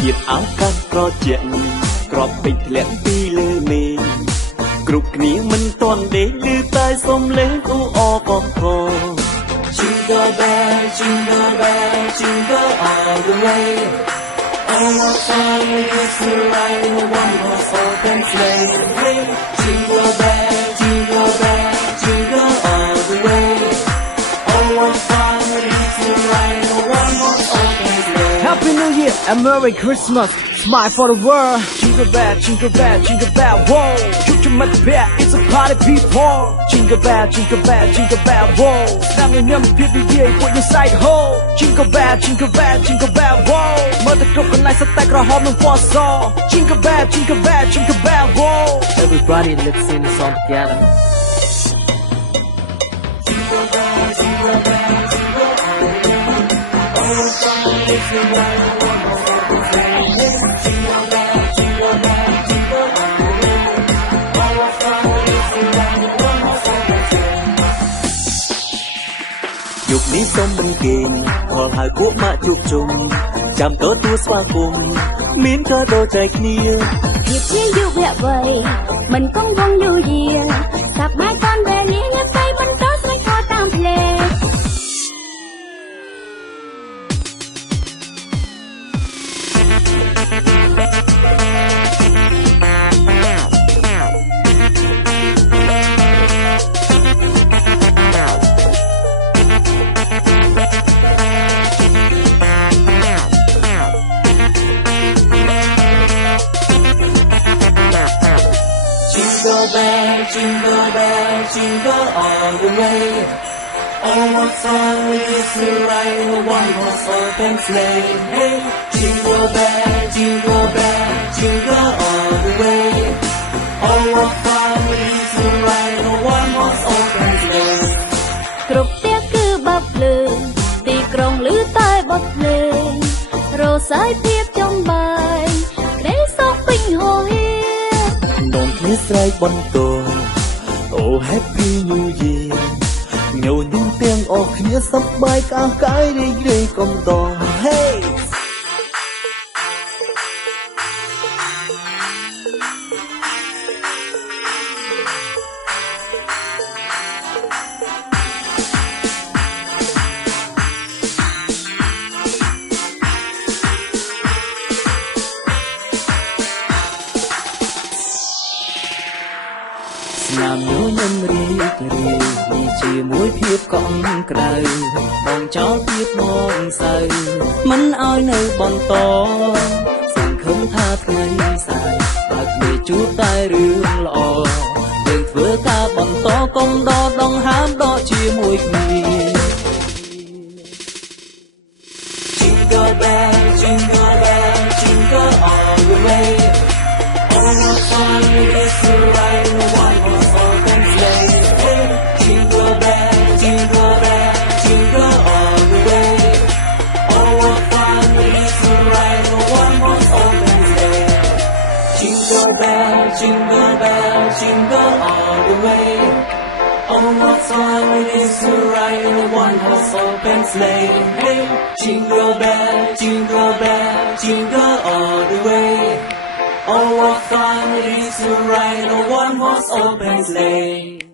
ជាតិអាកាសត្រជាក់ក្របពេជ្រធ្លាក់ពីលើមេឃគ្រប់គ្នាមិនទាន់ដេកឮតែសំឡេងអ៊ូអរបងខ Jingle bell, jingle bell, jingle all the way. Oh, what fun it is to ride in a one-horse open sleigh. Hey, jingle bell, jingle bell, jingle all the way. Oh, what fun it is to ride in a one-horse open sleigh. Happy New Year and Merry Christmas. Smile for the world. Jingle bell, jingle bell, jingle bell. Whoa, shoot your mother bear. It's a party, people. Jingle bell, jingle bell, jingle bell. Whoa, now in them people here, put your side hole. Jingle bell, jingle bell, jingle bell. Whoa, mother cooking like a stack of home and for saw. Jingle bell, jingle bell, jingle bell. Whoa, everybody let's sing this song together. Jingle bell, jingle bell, jingle all the way. Oh, what fun it is to ride in a one-horse open sleigh. Jingle bell, jingle bell, jingle all the way. Oh, what fun it is to ride in a one-horse open sleigh. យុគនេះសូមមិនគេងខលហៅពួកម៉ាក់ជួបជុំចាំទទួលស្វាគមន៍មានកាដូចែកគ្នាភាពជាយុវវ័យមិនគង់វង្សយូរយារសប្បាយតាន់វេលាញ៉ាំស្អីបន្តស្នេហ៍ខតាមភ្លេងJingle bell, jingle bell, jingle all the way. Oh, what fun it is to ride in a one-horse open sleigh. Hey, jingle bell, jingle bell, jingle all the way. Oh, what fun it is to ride in a one-horse open sleigh. គ្រប់ផ្ទះគឺបើកភ្លើងទីក្រុងឮតែបទភ្លេងរសើបភាពចំបែងក្ដីសុខពេញហូរហៀនំគ្នាស្រែកបន្តអូ Happy New Year ញូនទាំងអស់គ្នាសប្បាយក្អកកាយរីករាយកំដរ Heyស្នាមញញឹមរីករាយនេះជាមួយភាពកក់ក្ដៅបងចោលទៀតមកសៅមិនឲ្យនៅបន្តសង្ឃឹមថាថ្ងៃស្អែកបើគេជួបតែរឿងល្អយើងធ្វើការបន្តកុំដកដង្ហើមដកជាមួយគ្នា Jingle bell, jingle bell, jingle all the way. Oh, what fun it is to ride in a one-horse open sleigh. Hey, jingle bell, jingle bell, jingle all the way. Oh, what fun it is to ride in a one-horse open sleigh. Jingle bell, jingle bell, jingle all the way. Oh, what fun it is to ride in a one-horse open sleigh. Hey, jingle bell, jingle bell, jingle all the way. Oh, what fun it is to ride in a one-horse open sleigh.